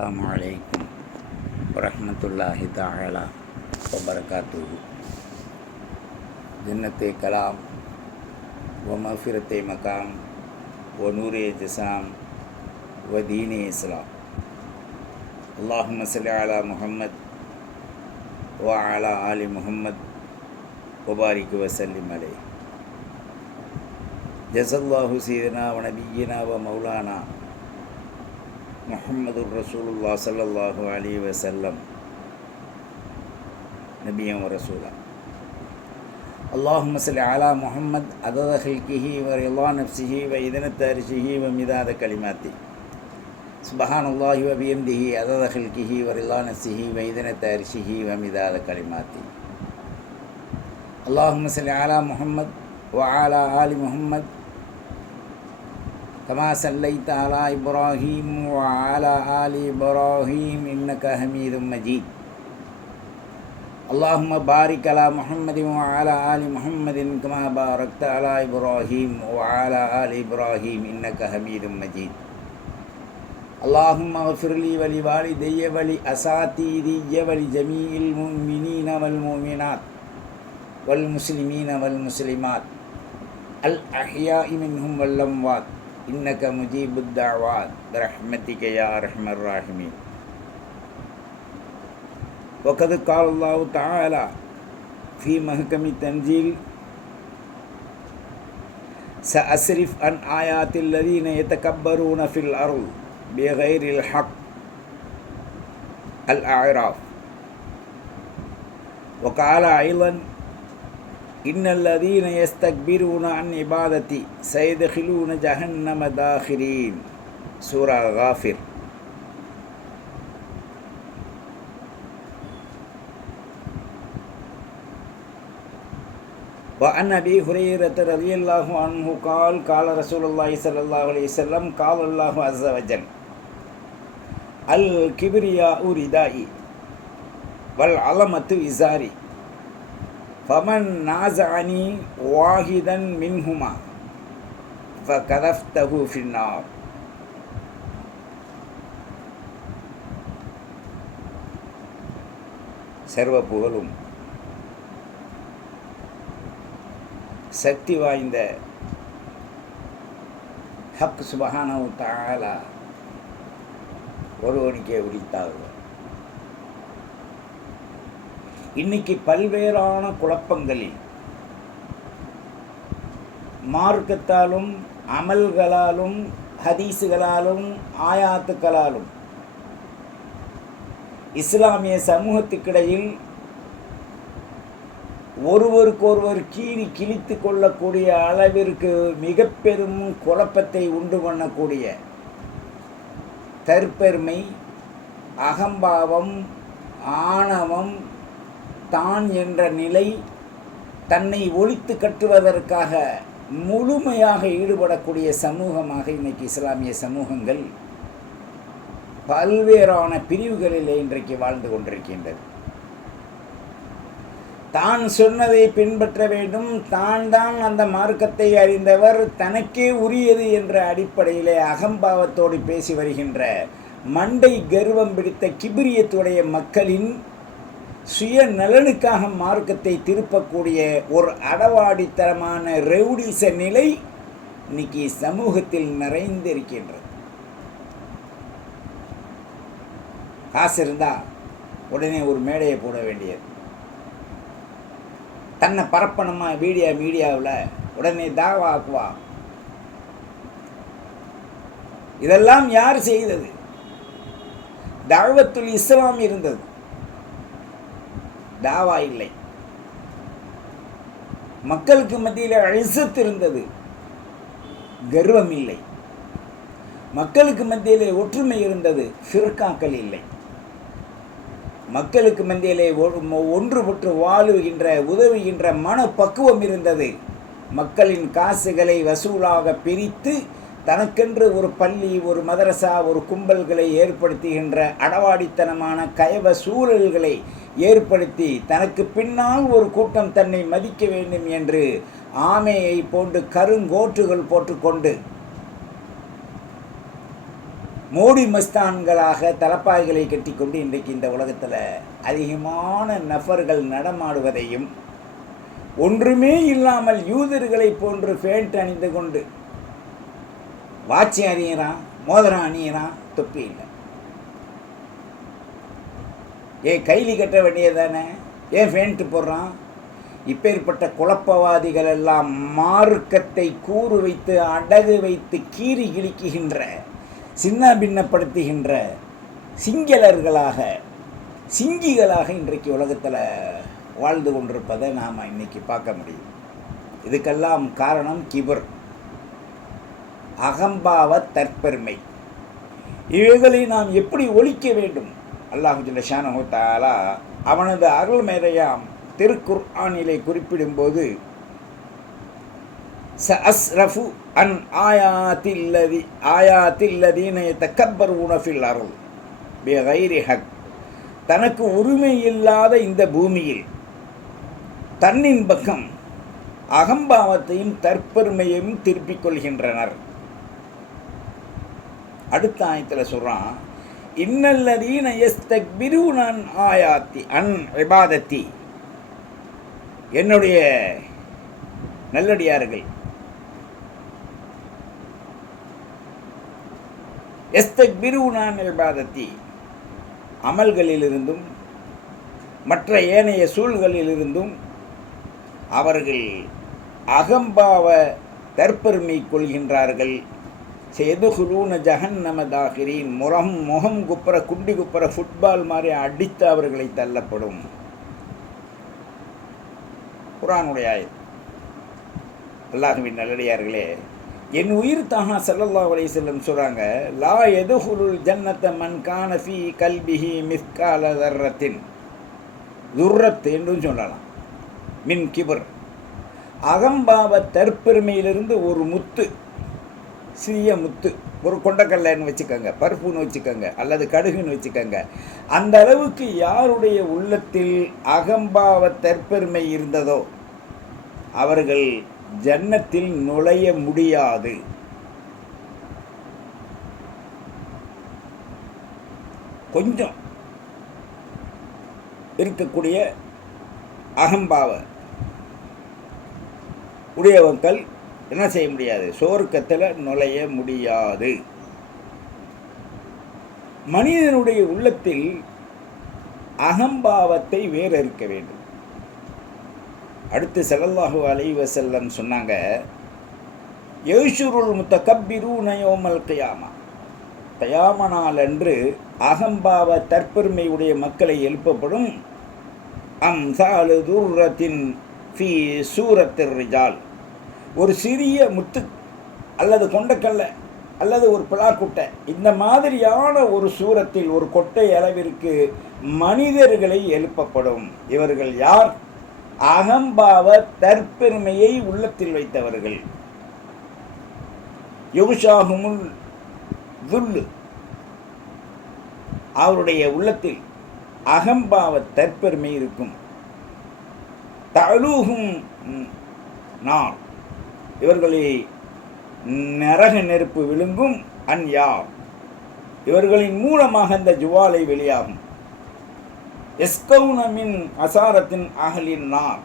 அஸ்ஸலாமு அலைக்கும் வரஹ்மத்துல்லாஹி தஆலா வபரகாத்துஹு. ஜன்னத்தே கலாம் வ மஃபிரத்தே மகாம் வ நூரே ஜிஸாம் வ தீனே இஸ்லாம். அல்லாஹும்ம ஸல்லி அலா முஹம்மத் வ அலா ஆலி முஹம்மத் வ பாரிக் வ ஸல்லிம் அலைஹி. ஜஸல்லாஹு சய்யிதனா வ நபிய்யினா வ மௌலானா முஹம்மதுர் ரசூலுல்லாஹ் ஸல்லல்லாஹு அலைஹி வஸல்லம் நபியம் ரசூலா. அல்லாஹும்ம ஸல்லி அலா முஹம்மத் அதத ஹல்கிஹி வ ரிலா நஃப்ஸிஹி வ இதனத அர்ஷிஹி வ மிதாத கலிமாத்தி. சுப்ஹானல்லாஹி வ பிஹம்திஹி அதத ஹல்கிஹி வ ரிலா நஃப்ஸிஹி வ இதனத அர்ஷிஹி வ மிதாத கலிமாத்தி. அல்லாஹும்ம ஸல்லி அலா முஹம்மத் வ அலா ஆலி முஹம்மத் கமா ஸல்லைத அலா இப்ராஹீம் வ அலா ஆலி இப்ராஹீம் இன்னக ஹமீதும் மஜீத். அல்லாஹும்ம பாரிக் அலா முஹம்மதின் வ அலா ஆலி முஹம்மதின் கமா பாரக்த அலா இப்ராஹீம் வ அலா ஆலி இப்ராஹீம் இன்னக ஹமீதும் மஜீத். அல்லாஹும்ம ஃபிர்லி வ லி வாலிதைய வ லி அஸாதீதிய வ லி ஜமீஇல் முஃமினீன வல் முஃமினாத் வல் முஸ்லிமீன வல் முஸ்லிமாத் அல் அஹ்யாஇ மின்ஹும் வல் அம்வாத் இன்னக முஜீபுத் தஅவாத் பிரஹ்மதிக யா அர்ஹமர் ராஹிமீன். வகத் கால அல்லாஹு தஆலா ஃபீ மஹ்கமி தன்ஜீல் சஅஸ்ரிஃப் அன் ஆயாத்தில் லதீன யதகப்பரூன ஃபில் அர்ள் பிகைரில் ஹக். அல் அஅராஃப். وقال أيضا إن الذين يستكبرون عن عبادتي سيدخلون جهنم داخرين. سورة غافر. وعن أبي هريرة رضي الله عنه قال قال رسول الله صلى الله عليه وسلم قال الله عز وجل الكبرياء ردائي والعظمة إزاري فمن نازعني واحدا منهما فكذفته في النار. சர்வ புகழும் சக்தி வாய்ந்த ஹக் சுப்ஹானஹு தஆலா ஒருவனுக்கே உரித்தாகும். இன்னைக்கு பல்வேறான குழப்பங்களில் மார்க்கத்தாலும் அமல்களாலும் ஹதீஸுகளாலும் ஆயாத்துக்களாலும் இஸ்லாமிய சமூகத்துக்கிடையில் ஒருவருக்கொருவர் கீறி கிழித்து கொள்ளக்கூடிய அளவிற்கு மிக பெரும் குழப்பத்தை உண்டு பண்ணக்கூடிய தற்பெருமை, அகம்பாவம், ஆணவம், தான் என்ற நிலை, தன்னை ஒழித்து கட்டுவதற்காக முழுமையாக ஈடுபடக்கூடிய சமூகமாக இன்றைக்கு இஸ்லாமிய சமூகங்கள் பல்வேறான பிரிவுகளிலே இன்றைக்கு வாழ்ந்து கொண்டிருக்கின்றது. தான் சொன்னதை பின்பற்ற வேண்டும், தான் தான் அந்த மார்க்கத்தை அறிந்தவர், தனக்கே உரியது என்ற அடிப்படையிலே அகம்பாவத்தோடு பேசி வருகின்ற மண்டை கர்வம் பிடித்த கிபிரியத்துடைய மக்களின் சுய நலனுக்காக மார்க்கத்தை திருப்பக்கூடிய ஒரு அடவாடித்தரமான ரெவுடிச நிலை இன்னைக்கு சமூகத்தில் நிறைந்திருக்கின்றது. காசு இருந்தா உடனே ஒரு மேடையை போட வேண்டியது, தன்னை பரப்பணுமா மீடியாவில் உடனே தாவாக்குவா. இதெல்லாம் யார் செய்தது? தாவத்துல் இஸ்லாம் இருந்தது, தாவா இல்லை. மக்களுக்கு மத்தியில் இஸ்ஸத் இருந்தது, கர்வம் இல்லை. மக்களுக்கு மத்தியிலே ஒற்றுமை இருந்தது, ஃபிர்காக்கள் இல்லை. மக்களுக்கு மத்தியிலே ஒன்றுபட்டு வாழுகின்ற உதவுகின்ற மனப்பக்குவம் இருந்தது. மக்களின் காசுகளை வசூலாக பிரித்து தனக்கென்று ஒரு பள்ளி, ஒரு மதரசா, ஒரு கும்பல்களை ஏற்படுத்துகின்ற அடவாடித்தனமான கயவ சூழல்களை ஏற்படுத்தி தனக்கு பின்னால் ஒரு கூட்டம் தன்னை மதிக்க வேண்டும் என்று ஆமையை போன்று கருங்கோட்டுகள் போட்டுக்கொண்டு மோடி மஸ்தான்களாக தலப்பாய்களை கட்டிக்கொண்டு இன்றைக்கு இந்த உலகத்தில் அதிகமான நபர்கள் நடமாடுவதையும், ஒன்றுமே இல்லாமல் யூதர்களை போன்று பேண்ட் அணிந்து கொண்டு வாட்சி அணியிறான், மோதிரம் அணியிறான், தொப்பி இல்லை. ஏன் கைலி கட்ட வேண்டியதானே, ஏன் பேண்ட் போடுறான்? இப்பேற்பட்ட குழப்பவாதிகள் எல்லாம் மார்க்கத்தை கூறு வைத்து அடகு வைத்து கீறி கிழிக்குகின்ற, சின்ன பின்னப்படுத்துகின்ற சிங்கிகளாக இன்றைக்கு உலகத்தில் வாழ்ந்து கொண்டிருப்பதை நாம் இன்னைக்கு பார்க்க முடியும். இதுக்கெல்லாம் காரணம் கிபர், அகம்பாவ தற்பெருமை. இவைகளை நாம் எப்படி ஒழிக்க வேண்டும்? அல்லாஹு ஜல்ல ஷானஹு தஆலா அவனது அருள்மறையாம் திருக்குர்ஆனிலே குறிப்பிடும்போது, சஅஸ்ரஃபு அன் ஆயாத்தில்லதீன யதக்கப்பரூன ஃபில் அர்ள் பிகைரி ஹக், தனக்கு உரிமை இல்லாத இந்த பூமியில் தன்னின் பக்கம் அகம்பாவத்தையும் தற்பெருமையையும் திருப்பிக் கொள்கின்றனர். அடுத்த ஆயத்தில் சொல்கிறான், இன்னல்லதீன யஸ்தக்பிரூன அன் ஆயாத்தி அன் இபாதத்தி, என்னுடைய நல்லடியார்கள் யஸ்தக்பிரூன அன் இபாதத்தி, அமல்களிலிருந்தும் மற்ற ஏனைய சூழ்களிலிருந்தும் அவர்கள் அகம்பாவ தற்பெருமை கொள்கின்றார்கள். செதுகுலூன ஜஹன்னம தாகிரீன், முகம் குப்புற குண்டி குப்புற ஃபுட்பால் மாதிரி அடித்து அவர்களை தள்ளப்படும். குர்ஆனுடைய ஆயத். அல்லாஹ்வின் நல்லடியார்களே, என் உயிர் தாஹா ஸல்லல்லாஹு அலைஹி வஸல்லம் சொல்கிறாங்க, லா யதுகுலுல் ஜன்னத மன் கான ஃபீ கல்பிஹி மிஸ்கால தர்ரத்தின், துர்ரத் என்றும் சொல்லலாம், மின் கிபர், அகம்பாவ தற்பெருமையிலிருந்து ஒரு முத்து, சிறிய முத்து, ஒரு கொண்டக்கல்லைன்னு வச்சுக்கோங்க, பருப்புன்னு வச்சுக்கோங்க, அல்லது கடுகுன்னு வச்சுக்கோங்க, அந்த அளவுக்கு யாருடைய உள்ளத்தில் அகம்பாவ தற்பெருமை இருந்ததோ அவர்கள் ஜன்னத்தில் நுழைய முடியாது. கொஞ்சம் இருக்கக்கூடிய அகம்பாவ உடையவர்கள் என்ன செய்ய முடியாது? சொர்க்கத்தில் நுழைய முடியாது. மனிதனுடைய உள்ளத்தில் அகம்பாவத்தை வேறறுக்க வேண்டும். அடுத்து ஸல்லல்லாஹு அலைஹி வஸல்லம் சொன்னாங்க, யஷ்ருல் முத்தகப்பிரூன யௌமல் கியாமா, கியாம நாள் அன்று அகம்பாவ தற்பெருமை உடைய மக்களை எழுப்பப்படும். அம்சாலு துர்ரத்தின் ஃபீ சூரத்திர் ரிஜால், ஒரு சிறிய முத்து அல்லது கொண்டக்கல்லை அல்லது ஒரு பிளாக்குட்டை, இந்த மாதிரியான ஒரு சூரத்தில் ஒரு கொட்டை அளவிற்கு மனிதர்களை எழுப்பப்படும். இவர்கள் யார்? அகம்பாவ தற்பெருமையை உள்ளத்தில் வைத்தவர்கள். யுஷாஹுமுல் துல்லு, அவருடைய உள்ளத்தில் அகம்பாவ தற்பெருமை இருக்கும். தலூஹும் நார், இவர்களை நரக நெருப்பு விழுங்கும். அன்யார், இவர்களின் மூலமாக அந்த ஜுவாலை வெளியாகும். எஸ்கௌனமின் அசாரத்தின் அகலின் நார்,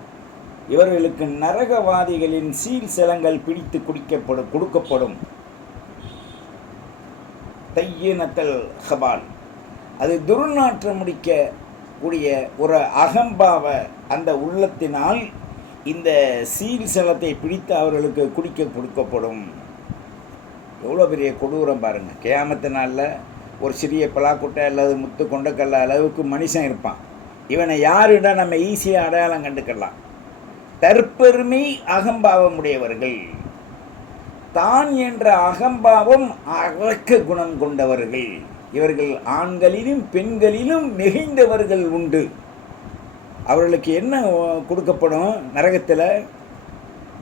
இவர்களுக்கு நரகவாதிகளின் சீல் சிலங்கள் பிடித்து கொடுக்கப்படும். தையினத்தல் ஹபால், அது துர்நாற்ற முடிக்க கூடிய ஒரு அகம்பாவ அந்த உள்ளத்தினால் இந்த சீல் சலத்தை பிடித்து அவர்களுக்கு கொடுக்கப்படும். எவ்வளோ பெரிய கொடூரம் பாருங்கள். கியாமத்து நாளில் ஒரு சிறிய பலாக்குட்டை அல்லது முத்து கொண்டக்கல்ல அளவுக்கு மனுஷன் இருப்பான். இவனை யாருடா நம்ம ஈஸியாக அடையாளம் கண்டுக்கலாம். தற்பெருமை அகம்பாவம் உடையவர்கள், தான் என்ற அகம்பாவம் அடக்க குணம் கொண்டவர்கள். இவர்கள் ஆண்களிலும் பெண்களிலும் மிகைந்தவர்கள் உண்டு. அவர்களுக்கு என்ன கொடுக்கப்படும்? நரகத்தில்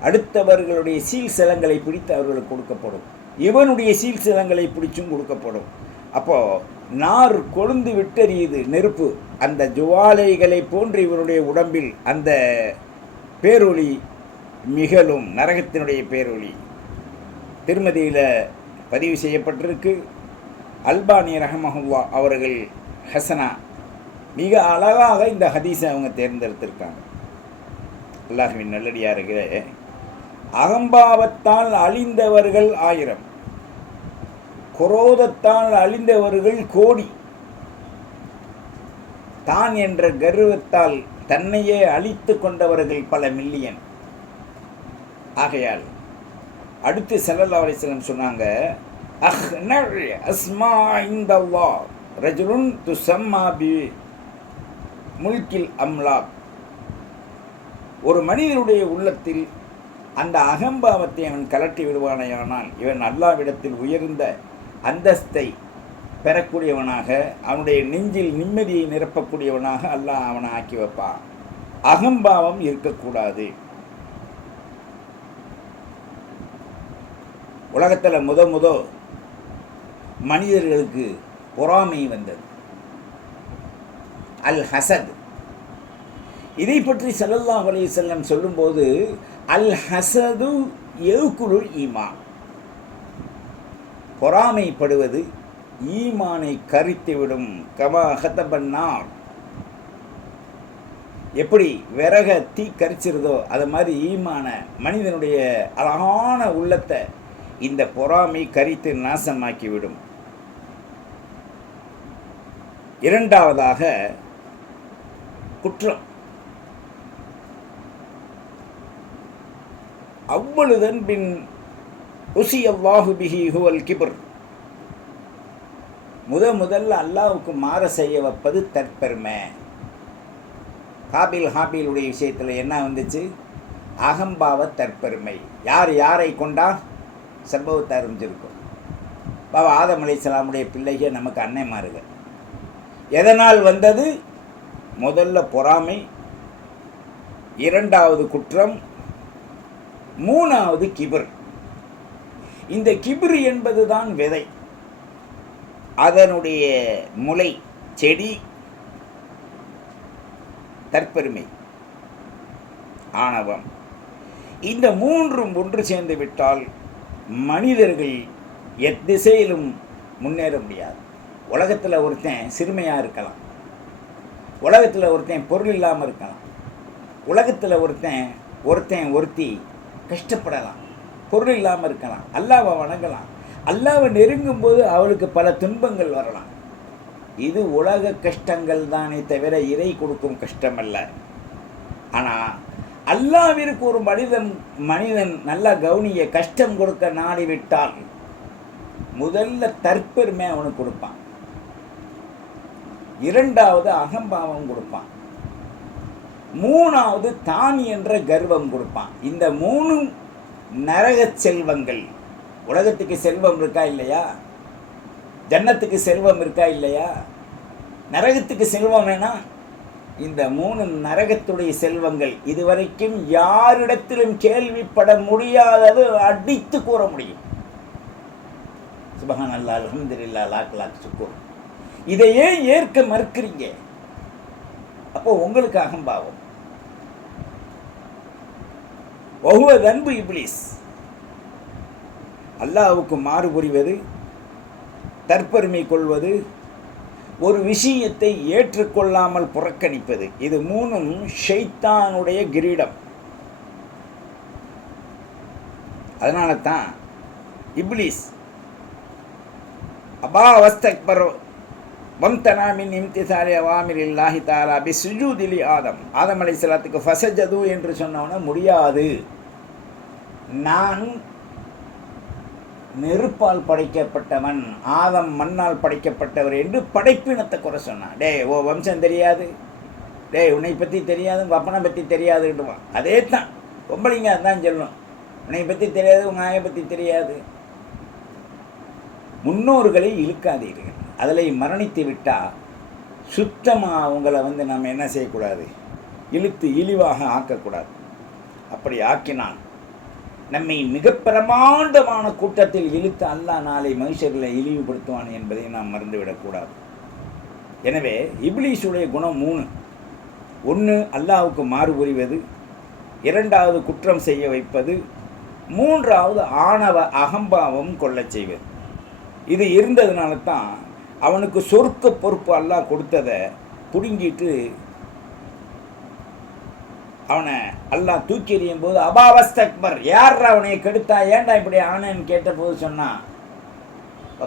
அடுத்தவர்களுடைய சீல் சிலங்களை பிடித்து அவர்களுக்கு கொடுக்கப்படும். இவனுடைய சீல் சிலங்களை பிடிச்சும் கொடுக்கப்படும். அப்போது நார் கொழுந்து விட்டறியுது நெருப்பு, அந்த ஜுவாலைகளை போன்று இவருடைய உடம்பில் அந்த பேரொளி மிகலும், நரகத்தினுடைய பேரொளி. திருமதியில் பதிவு செய்யப்பட்டிருக்கு. அல்பானி ரஹமஹுல்லா அவர்கள் ஹசனா மிக அழகாக இந்த ஹதீஸை அவங்க தேர்ந்தெடுத்திருக்காங்க. அல்லாஹ்வின் நல்லடியார்களே, அகம்பாவத்தால் அழிந்தவர்கள் 1000, குரோதத்தால் அழிந்தவர்கள் கோடி, தான் என்ற கர்வத்தால் தன்னையே அழித்து கொண்டவர்கள் பல மில்லியன். ஆகையால் அடுத்து ஸல்லல்லாஹு அலைஹி வஸல்லம் சொன்னாங்க, அஸ்மா இந்தல்லாஹ் ரஜுலுன் துஸம்மா பி முல்கில் அம்லாக். ஒரு மனிதனுடைய உள்ளத்தில் அந்த அகம்பாவத்தை அவன் கலட்டி விடுவானேயானால் இவன் அல்லாஹ்விடத்தில் உயர்ந்த அந்தஸ்தை பெறக்கூடியவனாக, அவனுடைய நெஞ்சில் நிம்மதியை நிரப்பக்கூடியவனாக அல்லாஹ் அவனை ஆக்கி வைப்பான். அகம்பாவம் இருக்கக்கூடாது. உலகத்தில் முத மனிதர்களுக்கு பொறாமை வந்தது, அல் ஹசத். இதை பற்றி ஸல்லல்லாஹு அலைஹி வஸல்லம் சொல்லும்போது, அல் ஹசது யகுலுல் ஈமான், பொறாமைப்படுவது ஈமானை கரித்துவிடும். கமா ஹதபன்னார், எப்படி விறக தீ கரிச்சிருதோ அது மாதிரி ஈமான மனிதனுடைய அழகான உள்ளத்தை இந்த பொறாமை கரித்து நாசமாக்கிவிடும். இரண்டாவதாக குற்றம். அவ்வளுதன் பின் உசியல்லாஹு பிஹி ஹுவல் கிபர். முதல்ல அல்லாஹ்வுக்கு மாற செய்ய வைப்பது தற்பெருமை. ஹாபீலுடைய விஷயத்தில் என்ன வந்துச்சு? அகம்பாவ தற்பெருமை. யாரை கொண்டா சம்பவத்தை அறிஞ்சிருக்கும். பாபா ஆதம் அலைஹிஸ்ஸலாமுடைய பிள்ளைகள் நமக்கு அன்னைமார்கள். எதனால் வந்தது? முதல்ல பொறாமை, இரண்டாவது குற்றம், மூணாவது கிபர். இந்த கிபர் என்பதுதான் விதை, அதனுடைய முளை செடி தற்பெருமை, ஆணவம். இந்த மூன்றும் ஒன்று சேர்ந்து விட்டால் மனிதர்கள் எத்திசையிலும் முன்னேற முடியாது. உலகத்தில் ஒருத்தன் சிறுமையாக இருக்கலாம், உலகத்தில் ஒருத்தன் பொருள் இல்லாமல் இருக்கலாம், உலகத்தில் ஒருத்தன் ஒருத்தி கஷ்டப்படலாம், பொருள் இல்லாமல் இருக்கலாம், அல்லாஹ்வை வணங்கலாம், அல்லாஹ்வை நெருங்கும்போது அவளுக்கு பல துன்பங்கள் வரலாம். இது உலக கஷ்டங்கள் தானே தவிர இறை கொடுக்கும் கஷ்டம் அல்ல. ஆனால் அல்லாஹ்விற்கு ஒரு மனிதன் நல்லா கவனிய கஷ்டம் கொடுக்க நாடிவிட்டால் முதல்ல தற்பெருமை அவனுக்கு கொடுப்பான், இரண்டாவது அகம்பாவம் கொடுப்பான், மூணாவது தான் என்ற கர்வம் கொடுப்பான். இந்த மூணும் நரக செல்வங்கள். உலகத்துக்கு செல்வம் இருக்கா இல்லையா? ஜன்னத்துக்கு செல்வம் இருக்கா இல்லையா? நரகத்துக்கு செல்வம் வேணா? இந்த மூணு நரகத்துடைய செல்வங்கள். இதுவரைக்கும் யாரிடத்திலும் கேள்விப்பட முடியாதது அடித்து கூற முடியும். சுப்ஹானல்லாஹ், அல்ஹம்துலில்லாஹ், லாக் லாக் சுக்கூர். இதையே ஏற்க மறுக்கிறீங்க. அப்போ உங்களுக்கு அகம்பாவம். வஹுவ தன்பு இப்லீஸ். அல்லாஹ்வுக்கு மாறு புரிவது, தற்பெருமை கொள்வது, ஒரு விஷயத்தை ஏற்றுக்கொள்ளாமல் புறக்கணிப்பது, இது மூணும் ஷைத்தானுடைய கிரீடம். அதனால தான் இப்லீஸ் அபா வஸ்தக்பர் வம்தனா மின் இம்திசாலி அவாமிரில்லாஹி தஆலா பிசுஜூதி லி ஆதம். ஆதம் அலைஹிஸ்ஸலாத்துக்கு ஃபஸஜது என்று சொன்னவன முடியாது, நான் நெருப்பால் படைக்கப்பட்டவன், ஆதம் மண்ணால் படைக்கப்பட்டவர் என்று படைப்பினத்தை குறை சொன்னான். ஓ வம்சம் தெரியாது, உன்னை பற்றி தெரியாது, உங்கள் அப்பனை பற்றி தெரியாதுன்னுவான். அதே தான் பொம்பளைங்க அதான் சொல்லணும், உன்னை பற்றி தெரியாது, உங்கள் நாயை பற்றி தெரியாது. முன்னோர்களை இழுக்காதீர்கள். அதில் மரணித்து விட்டால் சுத்தமாக அவங்கள நம்ம என்ன செய்யக்கூடாது? இழுத்து இழிவாக ஆக்கக்கூடாது. அப்படி ஆக்கினால் நம்மை மிக பிரமாண்டமான கூட்டத்தில் இழுத்து அல்லாஹ் நாளை மனுஷர்களை இழிவுபடுத்துவான் என்பதை நாம் மறந்துவிடக்கூடாது. எனவே இப்லீஸுடைய குணம் 3. 1 அல்லாஹ்வுக்கு மாறு புரிவது, இரண்டாவது குற்றம் செய்ய வைப்பது, மூன்றாவது ஆணவ அகம்பாவம் கொள்ளச் செய்வது. இது இருந்ததுனால தான் அவனுக்கு சொர்க்க பொறுப்பு அல்லாஹ் கொடுத்ததை பிடுங்கிட்டு அவனை அல்லாஹ் தூக்கி எறியும் போது அபாவஸ்தக்பர், யார் அவனை கெடுத்தா, ஏன்டா இப்படி ஆனன்னு கேட்டபோது சொன்னான்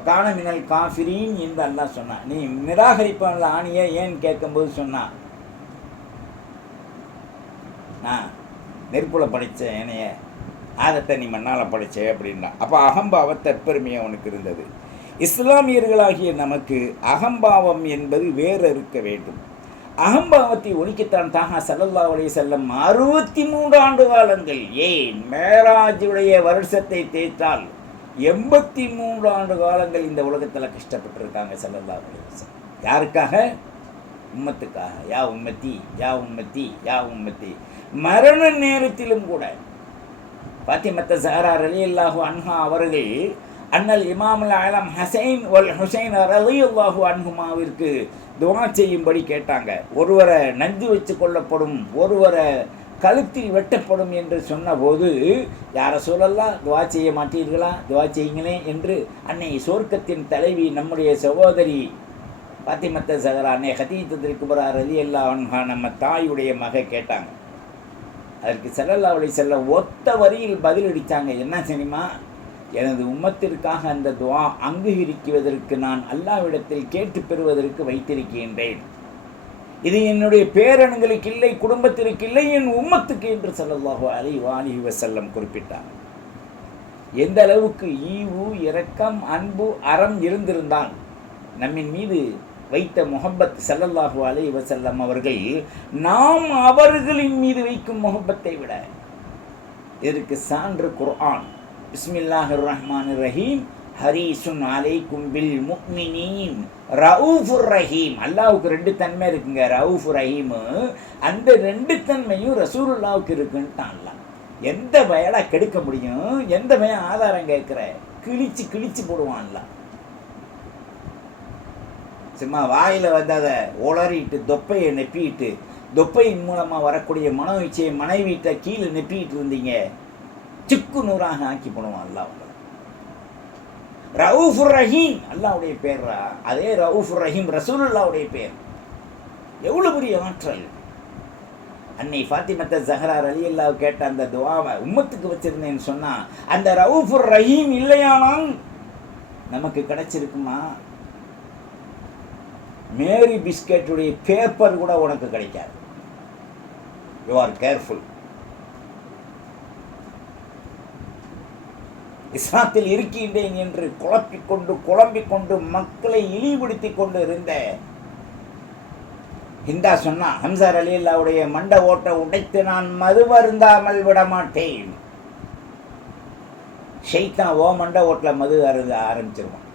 கான மினல் காஃபிரீன் என்று அல்லாஹ் சொன்னான். நீ நிராகரிப்பவன்ல ஆணிய ஏன்னு கேட்கும்போது சொன்னான், நான் நெருப்புல படைத்தேன், ஏனைய ஆதத்தை நீ மண்ணால் படைச்சே அப்படின்னா. அப்போ அகம்பாவ தற்பெருமையை அவனுக்கு இருந்தது. இஸ்லாமியர்களாகிய நமக்கு அகம்பாவம் என்பது வேறு இருக்க வேண்டும். அகம்பாவத்தை ஒழிக்கத்தான் தாகா ஸல்லல்லாஹு அலைஹி வஸல்லம் 63 ஆண்டு காலங்கள், ஏன் மேராஜுடைய வருஷத்தை தேய்த்தால் 83 ஆண்டு காலங்கள் இந்த உலகத்தில் கஷ்டப்பட்டுருக்காங்க ஸல்லல்லாஹு அலைஹி வஸல்லம். யாருக்காக? உம்மத்துக்காக. யா உம்மத்தி யா உம்மத்தி யா உம்மத்தி. மரண நேரத்திலும் கூட ஃபாத்திமத்து ஸஹ்ரா ரலியல்லாஹு அன்ஹா அவர்கள் அண்ணல் இமாமுல் ஆலம் ஹசைன் வல் ஹுசைன் ரலியல்லாஹு அன்ஹுமாவிற்கு துஆ செய்யும்படி கேட்டாங்க. ஒருவரை நஞ்சு வச்சு கொள்ளப்படும், ஒருவரை கழுத்தில் வெட்டப்படும் என்று சொன்னபோது, யார சொல்லலாம் துவா செய்ய மாட்டீர்களா, துவா செய்யுங்களே என்று அன்னை சொர்க்கத்தின் தலைவி நம்முடைய சகோதரி ஃபாத்திமத்து ஸஹ்ரா அன்னை ஹதீஜத்துல் குப்ரா ரலியல்லாஹு அன்ஹா நம்ம தாயுடைய மக கேட்டாங்க. அதற்கு ஸல்லல்லாஹு அலைஹி வஸல்லம் ஒத்த வரியில் பதிலளித்தாங்க. என்ன தெரியுமா? எனது உம்மத்திற்காக அந்த துஆ அங்கீகரிக்குவதற்கு நான் அல்லாஹ்விடத்தில் கேட்டு பெறுவதற்கு வைத்திருக்கின்றேன். இது என்னுடைய பேரன்களுக்கு இல்லை, குடும்பத்திற்கு இல்லை, என் உம்மத்துக்கு என்று ஸல்லல்லாஹு அலைஹி வஸல்லம் குறிப்பிட்டார். எந்த அளவுக்கு ஈவு, இரக்கம், அன்பு, அறம் இருந்திருந்தால் நம்மின் மீது வைத்த முஹப்பத் ஸல்லல்லாஹு அலைஹி வஸல்லம் அவர்கள் நாம் அவர்களின் மீது வைக்கும் முஹப்பத்தை விட. இதற்கு சான்று குர்ஆன். பிஸ்மில்லாஹிர் ரஹ்மானிர் ரஹீம் ஹரீசுன் அலைக்கும் பில் முஃமினீன் ரவுஃபுர் ரஹீம். அல்லாஹ்வுக்கு 2 தன்மை இருக்குங்க, ரவுஃப் ரஹீம். அந்த 2 தன்மையும் ரசூலுல்லாஹ்வுக்கு இருக்குன்ட்டான் அல்லாஹ். எந்த பயலா கெடுக்க முடியும்? எந்த பயம் ஆதாரம் கேட்குற? கிழிச்சு கிழிச்சு போடுவான் அல்லாஹ். சும்மா வாயில் வந்து அதை உளறிட்டு தொப்பையை நெப்பிட்டு, தொப்பையின் மூலமாக வரக்கூடிய மனோவிச்சையை மனைவிட்ட கீழே நெப்பிட்டு இருந்தீங்க, சிக்கு நூறாக ஆக்கி போடுவான் அல்லாஹ். ரவுஃபுர் ரஹீம் அல்லாஹ்வுடைய பேர்ரா. அதே ரவுஃபுர் ரஹீம் ரசூலுல்லாஹ்வுடைய பேர். எவ்வளோ பெரிய ஆற்றல்! அன்னை ஃபாத்திமத்து ஸஹ்ரா ரலியல்லாஹு கேட்ட அந்த துஆவை உம்மத்துக்கு வச்சிருந்தேன்னு சொன்னால், அந்த ரவுஃபுர் ரஹீம் இல்லையானால் நமக்கு கிடைச்சிருக்குமா? மேரி பிஸ்கெட்டுடைய பேப்பர் கூட உனக்கு கிடைக்காது. You are careful. இஸ்லாத்தில் இருக்கின்றேன் என்று குழம்பிக்கொண்டு மக்களை இழிவுபடுத்தி கொண்டு இருந்த ஹிந்தா சொன்னா, ஹம்சா ரலியல்லாஹுடைய மண்டை ஓட்டை உடைத்து நான் மது வருந்தாமல் விட மாட்டேன். ஷைத்தான் ஓ மண்டை ஓட்டில் மது அருந்த ஆரம்பிச்சிருவான்.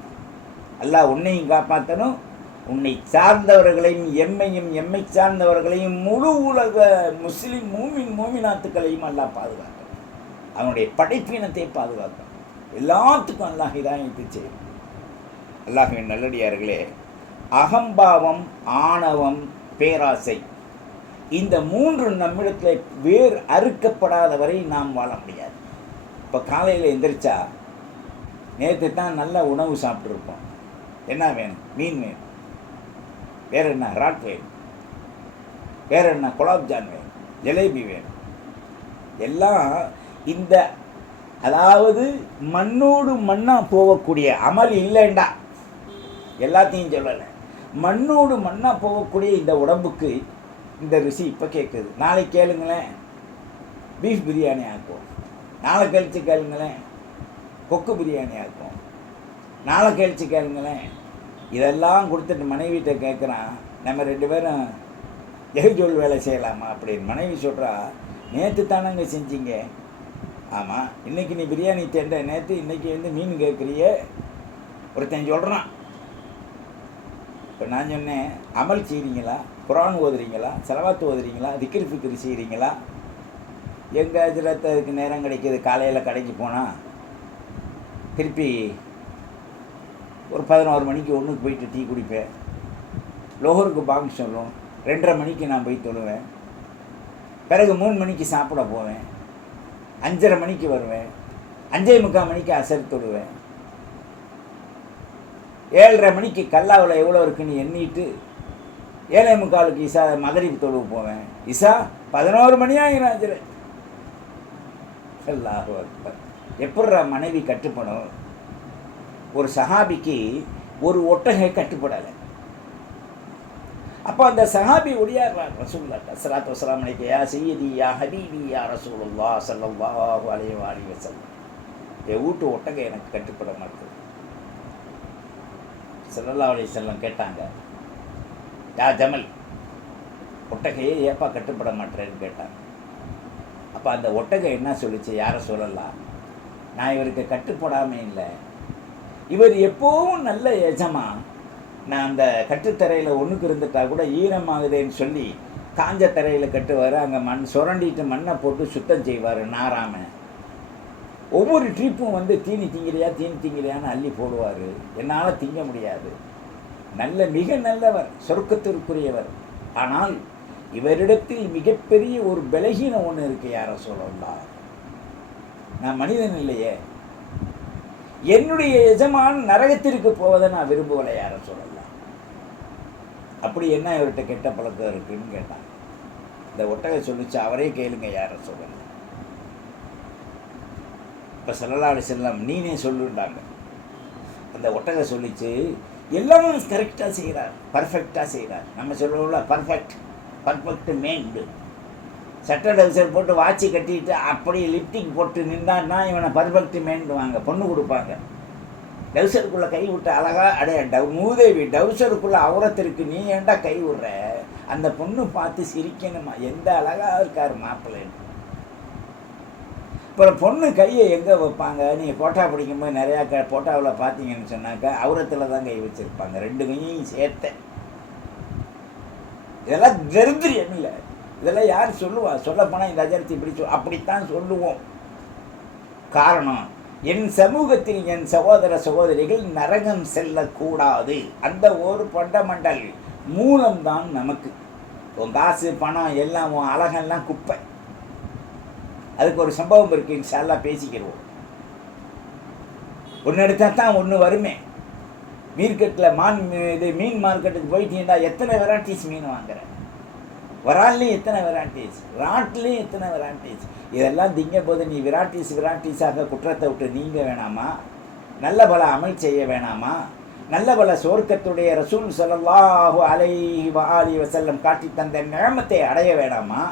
அல்லாஹ் உன்னையும் காப்பாற்றணும், உன்னை சார்ந்தவர்களையும் எம்மை சார்ந்தவர்களையும் முழு உலக முஸ்லிம் மூமினாத்துக்களையும் அல்லாஹ் பாதுகாக்கணும். அவனுடைய படைப்பினத்தை பாதுகாக்கணும். எல்லாத்துக்கும் அல்லாஹ் ஹிதாயத்தை செய்யும். அல்லாஹ்வின் நல்லடியார்களே, அகம்பாவம், ஆணவம், பேராசை, இந்த 3 நம்மிடத்தில் வேர் அறுக்கப்படாத வரை நாம் வாழ முடியாது. இப்போ காலையில் எந்திரிச்சா, நேற்று தான் நல்ல உணவு சாப்பிட்ருப்போம், என்ன வேணும்? மீன் வேணும், வேறு என்ன ராட் வேணும், வேறு என்ன குலாப்ஜான் வேணும், ஜலேபி வேணும். எல்லாம் இந்த அதாவது மண்ணோடு மண்ணாக போகக்கூடிய அமல் இல்லைண்டா, எல்லாத்தையும் சொல்லலை, மண்ணோடு மண்ணாக போகக்கூடிய இந்த உடம்புக்கு இந்த ருசி இப்போ கேட்குது. நாளைக்கு கேளுங்களேன், பீஃப் பிரியாணி ஆக்குவோம். நாளை கழித்து கேளுங்களேன், கொக்கு பிரியாணி ஆக்குவோம். நாளை கழித்து கேளுங்களேன். இதெல்லாம் கொடுத்துட்டு மனைவிட்ட கேட்குறான், நம்ம 2 பேரும் ஜெய்ஜோல் வேலை செய்யலாமா அப்படின்னு. மனைவி சொல்கிறா, நேற்று தானங்க செஞ்சீங்க. ஆமாம், இன்றைக்கி நீ பிரியாணி தேண்ட, நேற்று இன்றைக்கி வந்து மீன் கேட்குறிய. ஒருத்தன் சொல்கிறான். இப்போ நான் சொன்னேன், அமல் செய்கிறீங்களா, குரான் ஓதுறீங்களா, செலவாத்து ஓதுறீங்களா, திக்ர் ஃபிக்ர் செய்கிறீங்களா? எங்கள் ஹஜ்ரத்துக்கு நேரம் கிடைக்கிது. காலையில் கடைக்கு போனால் திருப்பி ஒரு 11 மணிக்கு ஒன்றுக்கு போயிட்டு டீ குடிப்பேன். லோஹருக்கு பாங்க் சொல்லும், 2:30 மணிக்கு நான் போய் தொழுவேன். பிறகு 3 மணிக்கு சாப்பிட போவேன். 5:30 மணிக்கு வருவேன். 5:45 மணிக்கு அசர் தொழுவேன். 7:30 மணிக்கு கல்லாவில் எவ்வளோ இருக்குன்னு எண்ணிட்டு 7:45 இசா மகரிப் தொழுவு போவேன். இசா 11 மணி ஆகிராஜர். அல்லாஹு அக்பர். எப்பட்றா மனைவி கட்டுப்படும்? ஒரு சஹாபிக்கு ஒரு ஒட்டகை கட்டுப்படலை. அப்போ அந்த சஹாபி ஒடியாடுறார் ரசூலுல்லாஹ் ஸல்லல்லாஹு வஸல்லம் அலைஹி யா சய்யிதி யா ஹபீபி யா ரசூலுல்லாஹ் ஸல்லல்லாஹு அலைஹி வஸல்லம், என் வீட்டு ஒட்டகை எனக்கு கட்டுப்பட மாட்டேது. ஸல்லல்லாஹு அலைஹி வஸல்லம் கேட்டாங்க, யா ஜமல், ஒட்டகையே ஏப்பா கட்டுப்பட மாட்டேன்னு கேட்டாங்க. அப்போ அந்த ஒட்டகை என்ன சொல்லிச்சு, யாரை சொல்லலாம், நான் இவருக்கு கட்டுப்படாமே இல்லை, இவர் எப்போவும் நல்ல எஜமா, நான் அந்த கட்டுத்தரையில் ஒன்றுக்கு இருந்துட்டா கூட ஈரமாகுதேன்னு சொல்லி காஞ்ச தரையில் கட்டுவார், அங்கே மண் சுரண்டிட்டு மண்ணை போட்டு சுத்தம் செய்வார் நாராம. ஒவ்வொரு ட்ரிப்பும் வந்து தீனி திங்கிறியான்னு அள்ளி போடுவார். என்னால் திங்க முடியாது. மிக நல்லவர், சொர்க்கத்திற்குரியவர். ஆனால் இவரிடத்தில் மிகப்பெரிய ஒரு பலகீனம் ஒன்று இருக்கு. யாரை சொல்லலாம், நான் மனிதன் இல்லையே, என்னுடைய எஜமான் நரகத்திற்கு போவதை நான் விரும்புவலை. யாரை சொல்லலாம், அப்படி என்ன இவர்கிட்ட கெட்ட பழக்கம் இருக்குன்னு கேட்டான். இந்த ஒட்டகை சொல்லிச்சு, அவரே கேளுங்க யாரை சொல்லலாம். இப்போ ஸல்லல்லாஹு அலைஹி வஸல்லம் நீனே சொல்லுண்டாங்க. அந்த ஒட்டகை சொல்லிச்சு, எல்லாம் கரெக்டாக செய்கிறார், பர்ஃபெக்டாக செய்கிறார். நம்ம சொல்லுவோம்ல பர்ஃபெக்ட் மேண்டு. சட்டை டவுசர் போட்டு வாட்சி கட்டிட்டு அப்படி லிப்டிக் போட்டு நின்றான்னா இவனை பர்ஃபெக்ட் மேண்டுவாங்க, பொண்ணு கொடுப்பாங்க. டவுசருக்குள்ளே கை விட்டு அழகாக அடைய மூதேவி டவுசருக்குள்ளே அவுரத்திற்கு நீ ஏன்டா கை விடுற, அந்த பொண்ணு பார்த்து சிரிக்கணுமா, எந்த அழகாக இருக்கார் மாப்பிள்ளைன்னு. அப்புறம் பொண்ணு கையை எங்கே வைப்பாங்க, நீங்கள் ஃபோட்டோ பிடிக்கும்போது நிறையா ஃபோட்டோவில் பார்த்தீங்கன்னு சொன்னாக்கா அவுரத்தில் தான் கை வச்சுருப்பாங்க, 2 கையையும் சேர்த்த. இதெல்லாம் தரித்திரியம் இல்லை, இதெல்லாம் யார் சொல்லுவா? சொல்லப்போனால் இந்த அஜர்த்தி இப்படி அப்படித்தான் சொல்லுவோம். காரணம், என் சமூகத்தில் என் சகோதர சகோதரிகள் நரகம் செல்லக்கூடாது. அந்த ஒரு பண்டமண்டல் மூலம்தான் நமக்கு. உன் காசு பணம் எல்லாம் உன் அழகெல்லாம் குப்பை. அதுக்கு ஒரு சம்பவம் இருக்குது, இன்ஷா அல்லாஹ் பேசிக்கிறோம். ஒன்று எடுத்தால் தான் ஒன்று வருமே. மீன் மார்க்கெட்டுக்கு போயிட்டீங்கன்னா எத்தனை வெரைட்டிஸ் மீன் வாங்குறேன், வரால்லையும் எத்தனை வெரைட்டிஸ், ராட்லேயும் எத்தனை வெரைட்டிஸ். இதெல்லாம் திங்க போது நீ வெரைட்டிஸாக குற்றத்தை விட்டு நீங்க வேணாமா? நல்ல பல அமல் செய்ய வேணாமா? நல்ல பல சொர்க்கத்துடைய ரசூல் ஸல்லல்லாஹு அலைஹி வஸல்லம் காட்டி தந்த நியமத்தை அடைய வேணாமா?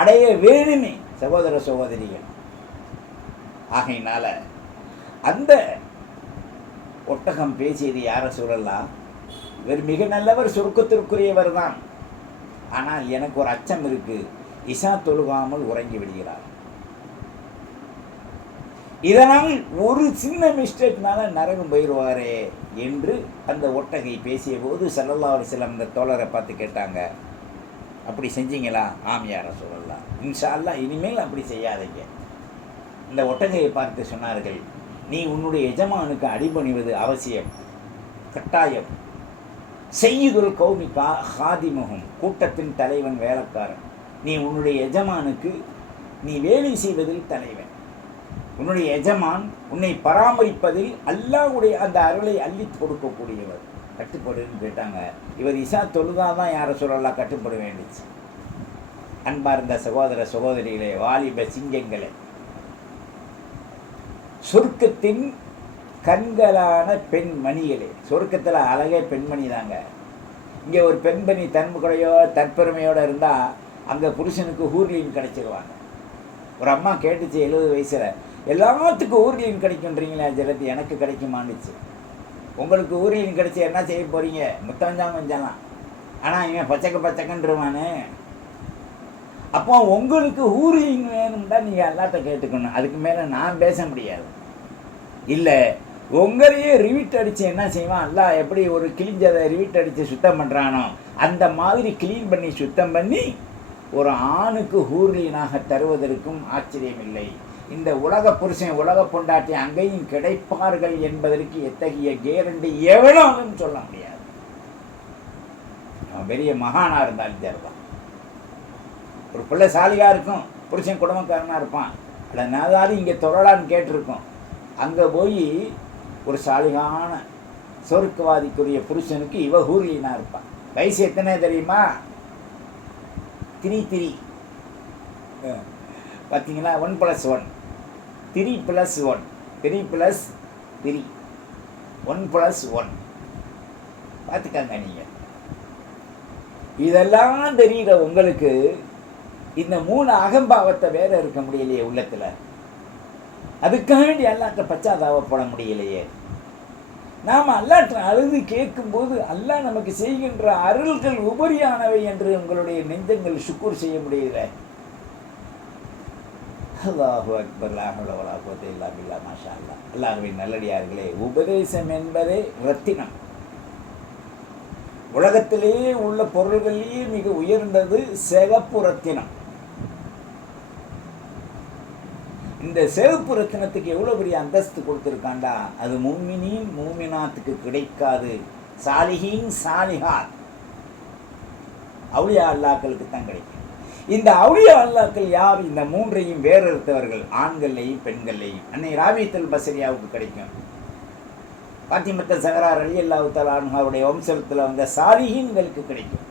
அடைய வேணுமே சகோதர சகோதரிகள். ஆகையினால அந்த ஒட்டகம் பேசியது யாரை சொல்லலாம், இவர் மிக நல்லவர், சொர்க்கத்திற்குரியவர் தான். ஆனால் எனக்கு ஒரு அச்சம் இருக்கு, இஷா தொழுகாமல் உறங்கி விடுகிறார். இதனால் ஒரு சின்ன மிஸ்டேக்னால நரகம் போயிடுவாரே என்று அந்த ஒட்டகை பேசிய போது ஸல்லல்லாஹு அலைஹி வஸல்லம் அந்த தோழரை பார்த்து கேட்டாங்க, அப்படி செஞ்சீங்களா? ஆம் யா ரசூலல்லாஹ், இன்ஷா அல்லாஹ் இனிமேல் அப்படி செய்யாதீங்க. இந்த ஒட்டகையை பார்த்து சொன்னார்கள், நீ உன்னுடைய எஜமானுக்கு அடிபணிவது அவசியம், கட்டாயம். செய்யுதுல் கௌமி ஹாதிமுகம், கூட்டத்தின் தலைவன் வேலைக்காரன். நீ உன்னுடைய எஜமானுக்கு நீ வேலை செய்வதில் தலைவன். உன்னுடைய எஜமான் உன்னை பராமரிப்பதில் அல்லாஹ்வுடைய அந்த அருளை அள்ளி கொடுக்கக்கூடியவர். கட்டுப்படுன்னு கேட்டாங்க. இவர் இஷா தொழுதாதான் யாரை சொல்லலாம் கட்டுப்பட வேண்டிச்சு. அன்பார்ந்த சகோதர சகோதரிகளே, வாலிப சிங்கங்களே, சொர்க்கத்தின் கண்களான பெண்மணிகளே, சொர்க்கத்தில் அழகே பெண்மணி தாங்க. இங்கே ஒரு பெண்மணி தற்பெருமையோடு இருந்தால் அங்கே புருஷனுக்கு ஹூர்லீன் கிடைச்சிருவாங்க. ஒரு அம்மா கேட்டுச்சு 70 வயசில், எல்லாத்துக்கும் ஊர்லீன் கிடைக்குன்றீங்களே ஜலத்தி, எனக்கு கிடைக்குமான்னுச்சு. உங்களுக்கு ஊர்லீன் கிடைச்சி என்ன செய்ய போகிறீங்க? முத்தஞ்சாங்க கொஞ்சலாம். ஆனால் இவன் பச்சைக்கன்றுவானே. அப்போ உங்களுக்கு ஊர்லீன் வேணும்னா நீங்கள் எல்லாத்த கேட்டுக்கணும், அதுக்கு மேலே நான் பேச முடியாது. இல்லை, உங்களையே ரிவிட் அடித்து என்ன செய்வான், அல்லா எப்படி ஒரு கிழிஞ்சதை ரிவிட் அடித்து சுத்தம் பண்ணுறானோ அந்த மாதிரி கிளீன் பண்ணி சுத்தம் பண்ணி ஒரு ஆணுக்கு ஹூர்லீனாக தருவதற்கும் ஆச்சரியமில்லை. இந்த உலக புருஷன் உலக பொண்டாட்டி அங்கேயும் கிடைப்பார்கள் என்பதற்கு எத்தகைய கேரண்டி எவனாலும் சொல்ல முடியாது. அவன் பெரிய மகானாக இருந்தாலும் சரிதான். ஒரு பிள்ளை சாலியாக இருக்கும், புருஷன் குடும்பக்காரனாக இருப்பான். அதனாலும் இங்கே தொழலான்னு கேட்டிருக்கோம். அங்கே போய் ஒரு சாலிகான சொர்க்கவாதிக்குரிய புருஷனுக்கு இவ ஹூர்லினா இருப்பான். வயசு எத்தனை தெரியுமா? 3 பார்த்தீங்களா? 1 + 1 3 + 1 3 + 3 1 + 1 பார்த்துக்கங்க. நீங்கள் இதெல்லாம் தெரிகிற உங்களுக்கு இந்த 3 அகம்பாவத்தை வேற இருக்க முடியலையே உள்ளத்தில். அதுக்காண்டி அல்லாட்ட பச்சாதாபப்பட முடியலையே. நாம் அல்லாட்ட அழுது கேட்கும்போது அல்லாஹ் நமக்கு செய்கின்ற அருள்கள் உபரியானவை என்று உங்களுடைய நெஞ்சங்கள் சுக்கூர் செய்ய முடியல. அல்லாஹு அக்பர், லா ஹவ்ல வலா குவத்த இல்லா பில்லாஹ், மாஷா அல்லாஹ். அல்லாஹ்வின் நல்லடியார்களே, உபதேசம் என்பதே ரத்தினம். உலகத்திலேயே உள்ள பொருள்களிலேயே மிக உயர்ந்தது சிகப்பு ரத்தினம். இந்த சிவப்பு ரத்தினத்துக்கு எவ்வளோ பெரிய அந்தஸ்து கொடுத்துருக்காண்டா, அது முஃமினீன் மூமினாத்துக்கு கிடைக்காது. சாலிஹீன் சாலிஹாத் அவுலியா அல்லாக்களுக்கு தான் கிடைக்கும். இந்த அவுலியா அல்லாக்கள் யார்? இந்த 3ஐயும் வேறறுத்தவர்கள், ஆண்கள்லையும் பெண்கள்லையும். அன்னை ராபியத்துல் பஸ்ரியாவுக்கு கிடைக்கும். பாத்திமத்த ஸஹ்ரா ரலியல்லாஹு தஆலா அன்ஹாவுடைய வம்சத்தில் வந்த சாலிஹீன்களுக்கு கிடைக்கும்.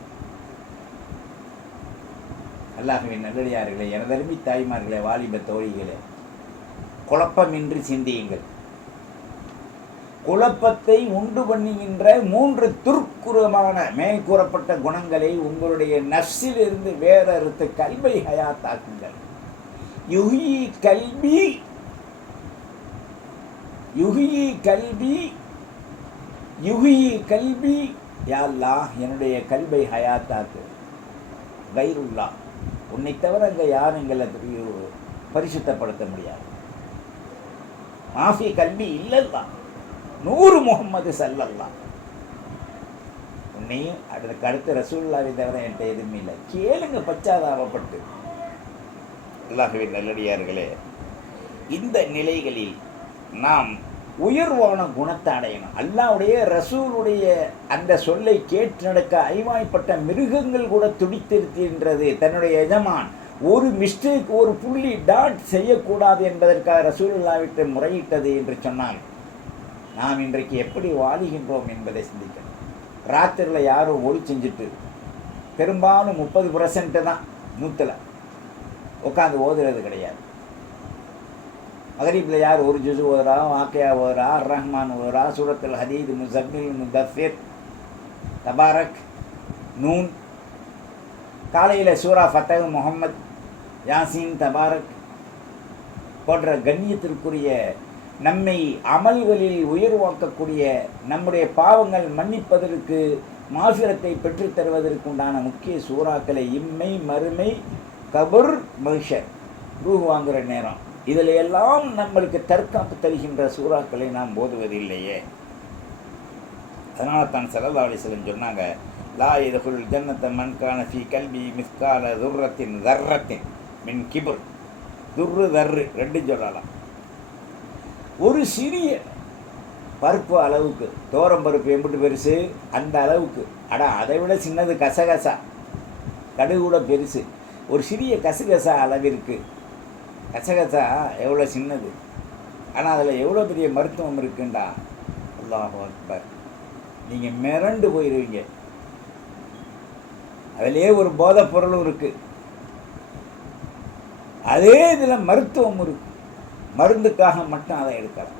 அல்லாஹ்வின் நல்லடியார்களே, எனதருமை தாய்மார்களே, வாலிப தோழிகளே, குழப்பமின்றி சிந்தியுங்கள். குழப்பத்தை உண்டு பண்ணுகின்ற 3 துர்க்குறமான மேற்கூறப்பட்ட குணங்களை உங்களுடைய நஃப்ஸிலிருந்து வேறறுத்து கல்பை ஹயாத்தாக்குங்கள். யுஹ்யி கல்பி யுஹ்யி கல்பி யுஹ்யி கல்பி, யா அல்லாஹ் என்னுடைய கல்பை ஹயாத்தாக்கு. கைருல்லா, உன்னை தவிர அங்கே யாரும் எங்களை பரிசுத்தப்படுத்த முடியாது. மாஃபி கல்வி இல்லல்லா, 100 முஹம்மது ஸல்லல்லாஹ். உன்னையும் அதுக்கு அடுத்து ரசூலுல்லாஹ்வை தவிர என்கிட்ட எதுவுமே இல்லை. கேளுங்க பச்சாதாபப்பட்டு. அல்லாஹ்வின் நல்லடியார்களே, இந்த நிலைகளில் நாம் உயர்வான குணத்தை அடையணும். அல்லாஹ்வுடைய ரசூலுடைய அந்த சொல்லை கேட்டு நடக்க ஐவாய்ப்பட்ட மிருகங்கள் கூட துடித்திருக்கின்றது. தன்னுடைய எஜமான் ஒரு மிஸ்டேக், ஒரு புள்ளி டாட் செய்யக்கூடாது என்பதற்காக ரசூலுல்லாஹ்விற்கு முறையிட்டது என்று சொன்னால், நாம் இன்றைக்கு எப்படி வாழுகின்றோம் என்பதை சிந்திக்கணும். ராத்திரியில் யாரும் ஒளி செஞ்சுட்டு பெரும்பாலும் 30% தான் நூற்றில் உட்காந்து ஓதுறது கிடையாது. மகரிபில் யார் ஒரு ஜுஸு ஓதுறா, வாக்கியா ஓதுறா, அர் ரஹ்மான் ஓதுறா, சூரத்துல் ஹதீத், முஸம்மில், முதஃபிர், தபாரக், நூன். காலையில் சூரா ஃபத்தஹ், முஹம்மத், யாசீன், தபாரக் போன்ற கண்ணியத்திற்குரிய நம்மை அமல்களில் உயர்வாக்கக்கூடிய, நம்முடைய பாவங்கள் மன்னிப்பதற்கு, மாஃபிரத்தை பெற்றுத்தருவதற்கு உண்டான முக்கிய சூறாக்களை இம்மை மறுமை, கபர், மஹ்ஷர், ரூஹ் வாங்குகிற நேரம், இதில் எல்லாம் நம்மளுக்கு தற்காப்பு தருகின்ற சூறாக்களை நாம் போதுவதில்லையே. அதனால தான் ஸல்லல்லாஹு அலைஹி வஸல்லம் சொன்னாங்க, லா யதுகுல் ஜன்னத மன் கான ஃபீ கல்பி மிஸ்கால துர்ரத்தின் தர்ரத்தின் மின் கிபர். துர்ரு தர்ரு 2 சொல்லலாம். ஒரு சிறிய பருப்பு அளவுக்கு, தோரம்பருப்பு எம்பிட்டு பெருசு அந்த அளவுக்கு, அதை விட சின்னது கசகசா, கடுகு கூட பெருசு. ஒரு சிறிய கசகசா அளவிற்கு, கசகசா எவ்வளோ சின்னது, ஆனால் அதில் எவ்வளோ பெரிய மருத்துவம் இருக்குண்டா. அல்லாஹு அக்பர். நீங்கள் மிரண்டு போயிடுவீங்க. அதிலே ஒரு போதைப் பொருளும் இருக்குது, அதே இதில் மருத்துவம் இருக்குது. மருந்துக்காக மட்டும் அதை எடுக்கலாம்.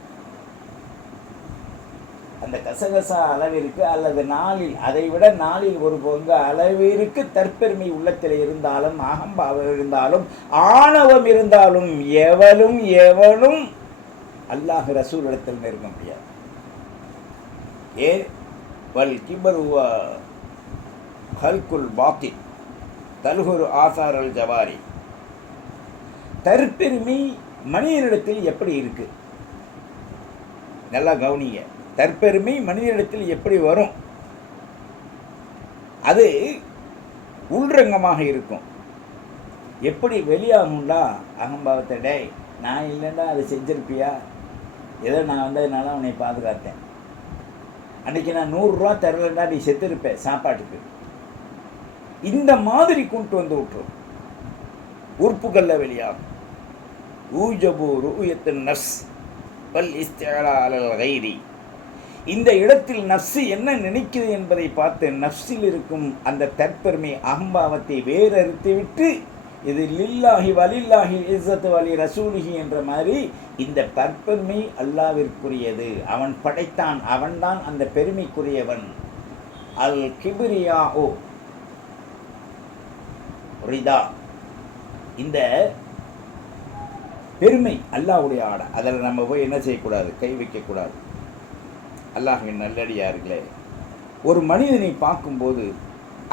அந்த கசகசா அளவிற்கு அல்லது நாளில், அதை விட நாளில் ஒரு பங்கு அளவிற்கு தற்பெருமை உள்ளத்தில் இருந்தாலும், அகம்பாவம் இருந்தாலும், ஆணவம் இருந்தாலும், எவனும் அல்லாஹ் ரசூல் இடத்தில் நெருங்க முடியாது. வல் கிபரு ஹல்குல் பாத்தின் தல்ஹுரு ஆசார் அல் ஜவாரி. தற்பெருமை மனிதனிடத்தில் எப்படி இருக்கு? நல்லா கவனிங்க. தற்பெருமை மனிதனிடத்தில் எப்படி வரும்? அது உள்ரங்கமாக இருக்கும். எப்படி வெளியாகும்டா? அகம்பாவத்தை, டேய் நான் இல்லைண்டா அதை செஞ்சிருப்பியா, ஏதோ நான் வந்ததுனால உன்னை பாதுகாத்தேன், அன்றைக்கி நான் 100 ரூபா தரலண்டா நீ செத்துருப்பேன் சாப்பாட்டுக்கு. இந்த மாதிரி கொண்டு வந்து விட்டுரும். உறுப்புகளில் வெளியாகும். ஊஜபு ரூயத்தின் நஃப்ஸ் வல் இஸ்திஅலா அலல் கைரி. இந்த இடத்தில் நஃப்ஸு என்ன நினைக்குது என்பதை பார்த்து நஃப்ஸில் இருக்கும் அந்த தற்பெருமை அகம்பாவத்தை வேறறுத்துவிட்டு இது லில்லாஹி வலில்லாஹி இஸ்ஸத்து வலி ரசூலிஹி என்ற மாதிரி இந்த தற்பெருமை அல்லாவிற்குரியது, அவன் படைத்தான், அவன்தான் அந்த பெருமைக்குரியவன். அல் கிபிரியா ஓ ரிதா, இந்த பெருமை அல்லாஹ்வுடைய ஆடை, அதில் நம்ம போய் என்ன செய்யக்கூடாது, கை வைக்கக்கூடாது. அல்லாஹ்வின் நல்லடியார்களே, ஒரு மனிதனை பார்க்கும்போது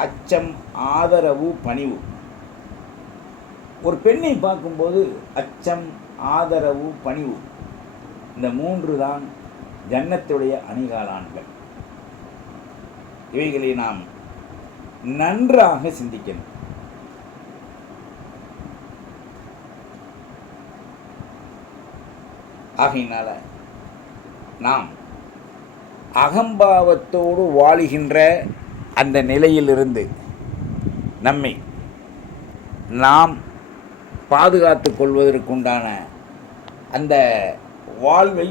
அச்சம், ஆதரவு, பணிவு. ஒரு பெண்ணை பார்க்கும்போது அச்சம், ஆதரவு, பணிவு, இந்த மூன்று தான் ஜன்னத்துடைய அணிகாலான்கள். இவைகளை நாம் நன்றாக சிந்திக்கணும். ஆகையினால நாம் அகம்பாவத்தோடு வாழுகின்ற அந்த நிலையிலிருந்து நம்மை நாம் பாதுகாத்து கொள்வதற்குண்டான அந்த வாழ்வை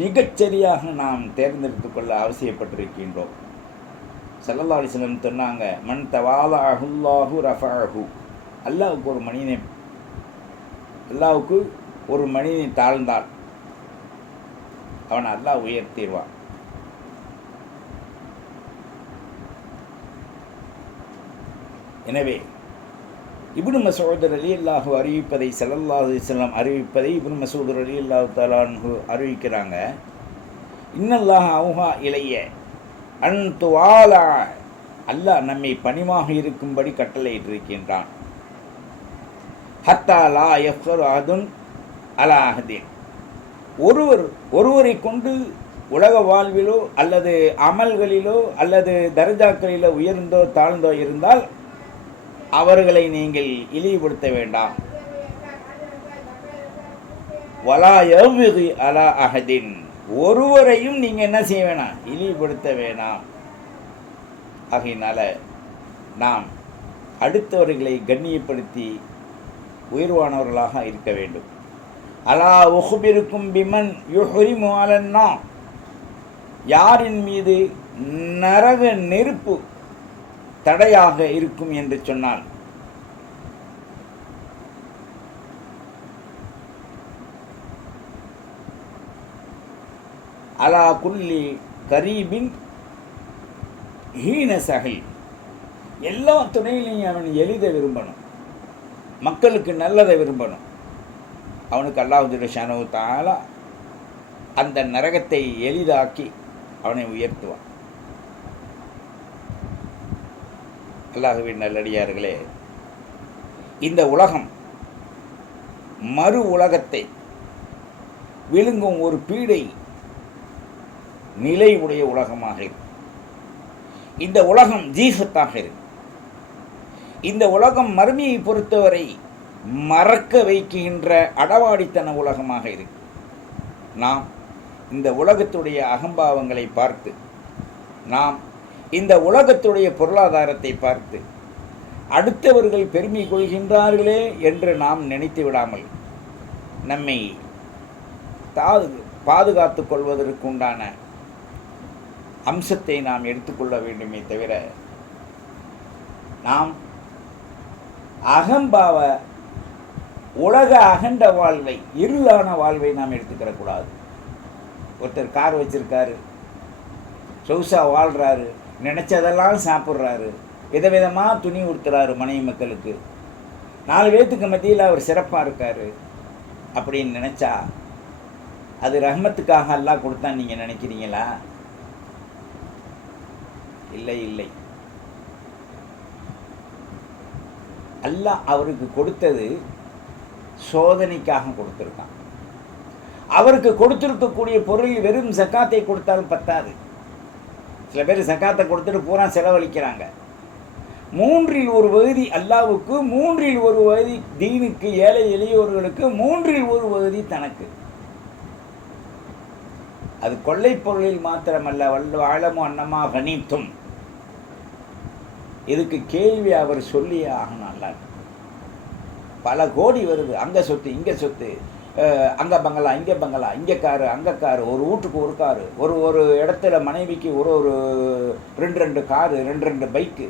மிகச்சரியாக நாம் தேர்ந்தெடுத்து கொள்ள அவசியப்பட்டிருக்கின்றோம். ஸல்லல்லாஹு அலைஹி வஸல்லம் சொன்னாங்க, மன் தவாலஹுல்லாஹு ரஃபஅஹு, அல்லாஹ்வுக்கு ஒரு மனிதனை தாழ்ந்தால் அவனை அல்லாஹ் உயர்த்திடுவான். எனவே இப்னு மஸ்ஊத் ரலியல்லாஹு அறிவிப்பதை, ஸல்லல்லாஹு அலைஹி வஸல்லம் அறிவிப்பதை இப்னு மஸ்ஊத் ரலியல்லாஹு தஆலா அன்ஹு அறிவிக்கிறாங்க. இன்னல்லாஹ அவுஹா இலைய அன் துவாலா, அல்லாஹ் நம்மை பணிவாக இருக்கும்படி கட்டளையிட்டிருக்கின்றான். ஹத்தா லா யஃப்கரு அஹதுன் அலா அஹதின், ஒருவரை கொண்டு உலக வாழ்விலோ அல்லது அமல்களிலோ அல்லது தர்ஜாக்களிலோ உயர்ந்தோ தாழ்ந்தோ இருந்தால் அவர்களை நீங்கள் இழிவுபடுத்த வேண்டாம். வலா யவ்கி அலா அஹதின், ஒருவரையும் நீங்கள் என்ன செய்ய வேணாம், இழிவுபடுத்த வேணாம். ஆகையினால நாம் அடுத்தவர்களை கண்ணியப்படுத்தி உயர்வானவர்களாக இருக்க வேண்டும். அலா உஹ்பிருக்கும் பிமன் யுஹ்ரிமு அலன்னா, யாரின் மீது நரக நெருப்பு தடையாக இருக்கும் என்று சொன்னால், அலா குல்லி கரீபின் ஹீன சஹில், எல்லா துணையிலையும் அவன் எளித விரும்பணும், மக்களுக்கு நல்லதை விரும்பணும். அவனுக்கு அல்லாஹ் ஜல்ல ஷானஹு தஆலா அந்த நரகத்தை எளிதாக்கி அவனை உயர்த்துவான். அல்லாஹ்வின் நல்லடியார்களே, இந்த உலகம் மறு உலகத்தை விழுங்கும் ஒரு பீடை நிலை உடைய உலகமாக இருக்கு. இந்த உலகம் ஜீஃபத்தாக இருக்கு. இந்த உலகம் மறுமையை பொறுத்தவரை மறக்க வைக்கின்ற அடவாடித்தன உலகமாக இருக்கு. நாம் இந்த உலகத்துடைய அகம்பாவங்களை பார்த்து, நாம் இந்த உலகத்துடைய பொருளாதாரத்தை பார்த்து அடுத்தவர்கள் பெருமை கொள்கின்றார்களே என்று நாம் நினைத்து விடாமல் நம்மை பாதுகாத்து கொள்வதற்குண்டான அம்சத்தை நாம் எடுத்துக்கொள்ள வேண்டுமே தவிர, நாம் அகம்பாவ உலக அகண்ட வாழ்வை, இருளான வாழ்வை நாம் எடுத்துக்கிறக்கூடாது. ஒருத்தர் கார் வச்சிருக்காரு, சொகுசா வாழ்கிறாரு, நினச்சதெல்லாம் சாப்பிட்றாரு, விதவிதமாக துணி உடுத்துறாரு மனைவி மக்களுக்கு, 4 பேர்த்துக்கு மத்தியில் அவர் சிறப்பாக இருக்கார் அப்படின்னு நினச்சா அது ரஹ்மத்துக்காக அல்லாஹ் கொடுத்தான்னு நீங்கள் நினைக்கிறீங்களா? இல்லை இல்லை. அல்லாஹ் அவருக்கு கொடுத்தது சோதனைக்காக கொடுத்துருக்கான். அவருக்கு கொடுத்துருக்கக்கூடிய பொருள் வெறும் சக்காத்தை கொடுத்தாலும் பத்தாது. சில பேர் சக்காத்தை கொடுத்துட்டு பூரா செலவழிக்கிறாங்க. 3இல் 1 பகுதி அல்லாவுக்கு, 3இல் 1 பகுதி தீனுக்கு, ஏழை எளியோர்களுக்கு, 3இல் 1 பகுதி தனக்கு. அது கொள்ளை பொருளில் மாத்திரமல்ல, வாழமோ அன்னமா கனித்தும், இதுக்கு கேள்வி அவர் சொல்லியே ஆகணும். பல கோடி வருது, அங்கே சொத்து இங்கே சொத்து, அங்கே பங்களா இங்கே பங்களா, இங்கே காரு அங்கே காரு, ஒரு வீட்டுக்கு ஒரு காரு, ஒரு ஒரு இடத்துல மனைவிக்கு ஒரு ஒரு 2 காரு, 2 பைக்கு.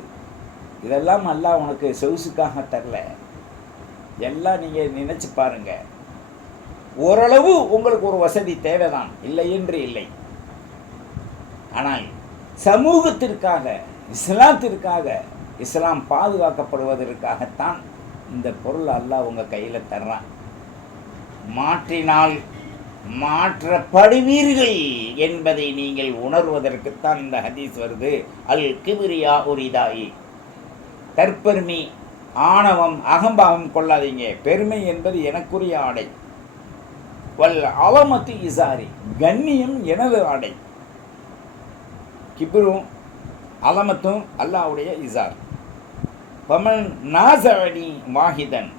இதெல்லாம் அல்லாஹ் உனக்கு சொகுசுக்காக தரல. எல்லாம் நீங்கள் நினச்சி பாருங்கள். ஓரளவு உங்களுக்கு ஒரு வசதி தேவைதான், இல்லை என்று இல்லை. ஆனால் சமூகத்திற்காக, இஸ்லாத்திற்காக, இஸ்லாம் பாதுகாக்கப்படுவதற்காகத்தான் இந்த பொருள் அல்லாஹ் உங்கள் கையில் தர்றான். மாற்றினால் மாற்றப்படுவீர்கள் என்பதை நீங்கள் உணர்வதற்குத்தான் இந்த ஹதீஸ் வருது. அல் கிபிரியா உரிதாயி, தற்பெருமை, ஆணவம், அகம்பாவம் கொள்ளாதீங்க. பெருமை என்பது எனக்குரிய ஆடை. வல் அலமத்து இசாரி, கண்ணியம் எனது ஆடை. கிபிரும் அலமத்தும் அல்லாஹ்வுடைய இசார். பமன் நாசஅனி வாஹிதன்,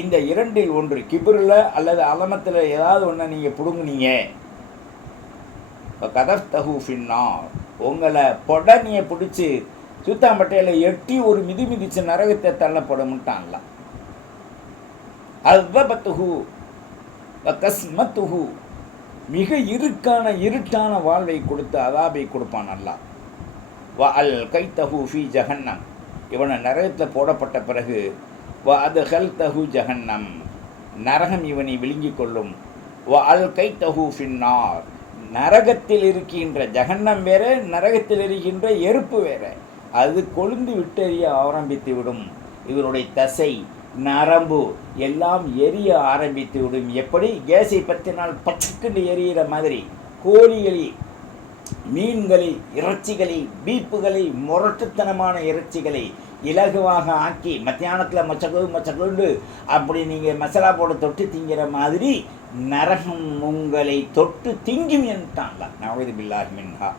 இந்த 2ல் ஒன்று, கிபிரில் அல்லது அலமத்தில் ஏதாவது ஒன்று நீங்கள் பிடுங்குனீங்க, கதஃப்தஹு ஃபின்னார், உங்களை பொடனியை பிடிச்சி சுத்தாம்பட்டையில் எட்டி ஒரு மிதிச்சு நரகத்தை தள்ளப்படமுட்டான்ல. அல்தபத்துஹு கஸ்மத்துஹு, மிக இருட்டான வாழ்வை கொடுத்து அதாபை கொடுப்பான் அல்லாஹ். வ அல் கைத்தஹு ஃபி ஜஹன்னம், இவனை நரகத்தில் போடப்பட்ட பிறகு வ அது ஹல்தஹு ஜஹன்னம், நரகம் இவனை விழுங்கி கொள்ளும். வ அல் கைத்தஹு ஃபின்னார், நரகத்தில் இருக்கின்ற ஜஹன்னம் வேற, நரகத்தில் இருக்கின்ற எருப்பு வேற, அது கொழுந்து விட்டெறிய ஆரம்பித்து விடும். இவருடைய தசை, நரம்பு எல்லாம் எரிய ஆரம்பித்து விடும். எப்படி கேஸை பற்றினால் பச்சைக்கண்டு எரியிற மாதிரி கோழிகளை, மீன்களை, இறைச்சிகளை, பீப்புகளை, முரட்டுத்தனமான இறைச்சிகளை இலகுவாக ஆக்கி மத்தியானத்தில் மொச்சகுண்டு அப்படி நீங்கள் மசாலா போட தொட்டு திங்கிற மாதிரி நரகம் உங்களை தொட்டு திங்கும் என்றான்ல. நவது பில்லாஹி மின்ஹா.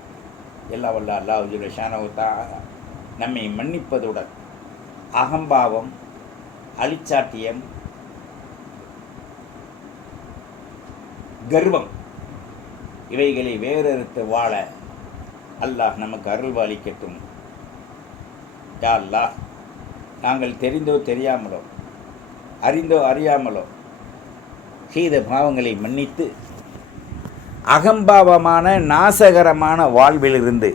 எல்லா வல்ல அல்லாஹ் ஜல்ல ஷானஹு தஆலா நம்மை மன்னிப்பதுடன் அகம்பாவம், அலிச்சாட்டியம், கர்வம் இவைகளை வேறறுத்து வாழ அல்லாஹ் நமக்கு அருள்வாளிக்கட்டும். யா அல்லாஹ், நாங்கள் தெரிந்தோ தெரியாமலோ, அறிந்தோ அறியாமலோ செய்த பாவங்களை மன்னித்து அகம்பாவமான நாசகரமான வாழ்விலிருந்து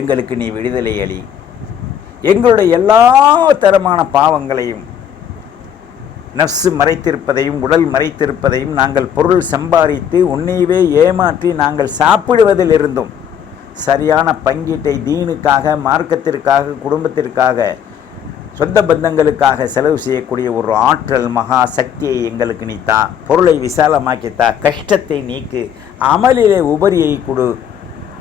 எங்களுக்கு நீ விடுதலை அளி. எங்களுடைய எல்லா தரமான பாவங்களையும், நஃப்ஸு மறைத்திருப்பதையும், உடல் மறைத்திருப்பதையும், நாங்கள் பொருள் சம்பாதித்து உன்னையவே ஏமாற்றி நாங்கள் சாப்பிடுவதிலிருந்தும், சரியான பங்கீட்டை தீனுக்காக, மார்க்கத்திற்காக, குடும்பத்திற்காக, சொந்த பந்தங்களுக்காக செலவு செய்யக்கூடிய ஒரு ஆற்றல், மகா சக்தியை எங்களுக்கு நீ தா. பொருளை விசாலமாக்கித்தா, கஷ்டத்தை நீக்கு, அமலிலே உபரியை கொடு.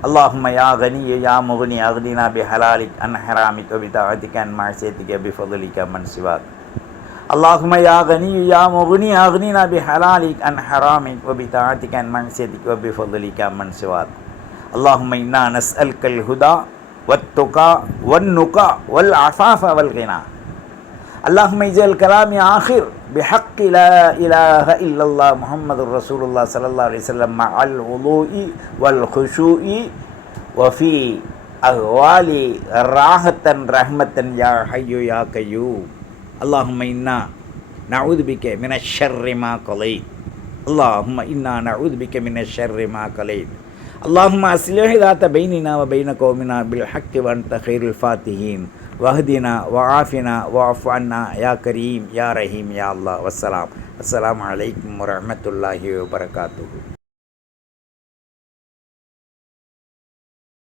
அல்லாஹும்ம யா கனி யா முகனி அக்னினா பி ஹலாலிக் அன் ஹராமிக் பி தாஅதிக அன் மஅசியதிக பி ஃபضலிக மன் சிவாக். அல்லாஹும்ம யா கனி யா முகனி அக்னினா பி ஹலாலிக் அன் ஹராமிக் பி தாஅதிக அன் மஅசியதிக பி ஃபضலிக மன் சிவாக். அல்லாஹும்ம இன்னா நஸ்அலுக்கல் ஹுதா வத்துகா வன்னுகா வல் அஃபாஃப வல் கினா. அல்லாஹும்ம இஜ்அல் கலாமி ஆகிர் பிஹக்கி லா இலாஹ இல்லல்லாஹ் முஹம்மதுர் ரசூலுல்லாஹ் ஸல்லல்லாஹு அலைஹி வஸல்லம் மஅல் வுலூஇ வல் குஷூஇ வஃபி அஹ்வாலி ராஹத்தன் ரஹ்மத்தன் யா ஹய்யு யா கய்யூம். அல்லாஹும்ம இன்னா நஊது பிக மினஷ் ஷர்ரி மா கலைத். அல்லாஹும்ம இன்னா நஊது பிக மினஷ் ஷர்ரி மா கலைத். அல்லாஹும்ம அஸ்லிஹ் ذات بيننا وبين قومنا بالحق وأنت خير الفاتحين وهدنا وعافنا واعف عنا يا كريم يا رحيم يا الله. والسلام. السلام عليكم ورحمة الله وبركاته.